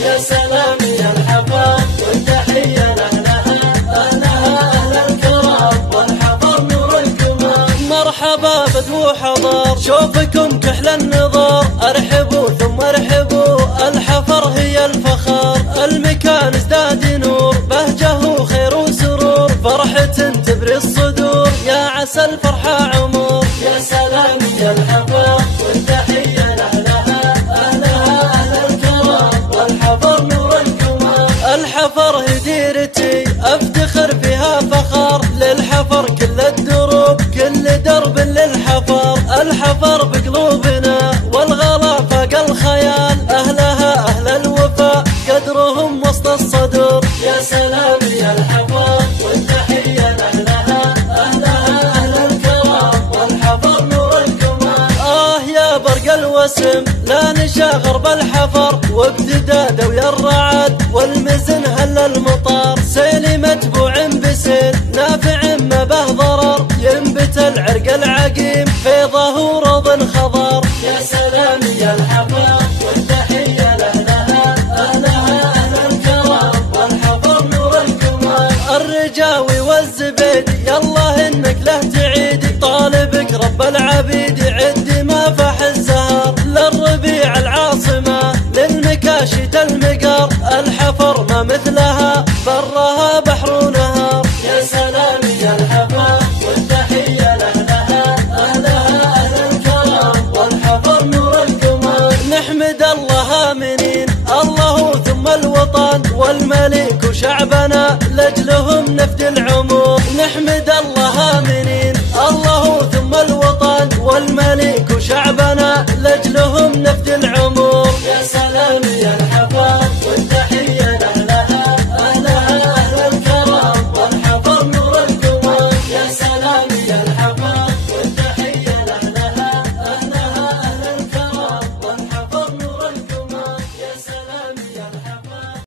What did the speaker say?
يا سلام يا الحفر والتحية لأهلها، أهلها أهل الكرم والحفر نور الكمام. مرحبا بدو حضر شوفكم كحل النظر، أرحبوا ثم أرحبوا الحفر هي الفخر، المكان ازداد نور بهجة وخير وسرور، فرحة تبري الصدور يا عسى الفرحة عمر. يا سلام يا الحفر والتحية لأهلها، أهلها أهل الكرم والحفر نور الكمام. الحفر هي ديرتي أفتخر فيها فخر، للحفر كل الدروب كل درب للحفر، الحفر بقلوبنا والغلا فاق الخيال، أهلها أهل الوفاء قدرهم وسط الصدور. يا سلام يا الحفر والتحية لأهلها، أهلها أهل الكرم والحفر نور الكمام. يا برق الوسم لا نشا غرب الحفر، وابتداد ويا الرعد والمزن هل المطار، سيل متبوع بسيل نافع ما به ضرر، ينبت العرق العقيم فيضه ورض خضر. يا سلام يا الحفر والتحية لأهلها، أهلها أهل الكرم والحفر نور الكمام. الرجاوي والزبيد يالله انك له تعيدي، طالبك رب العبيد يعد ما فاح الزهر، للربيع العاصمة للمكاشد المقر، الحفر ما مثلها برها بحر ونهر. يا سلام يا الحفر والتحية لأهلها، أهلها أهل الكرم والحفر نور الكمام. نحمد الله آمنين الله ثم الوطن والملك وشعبنا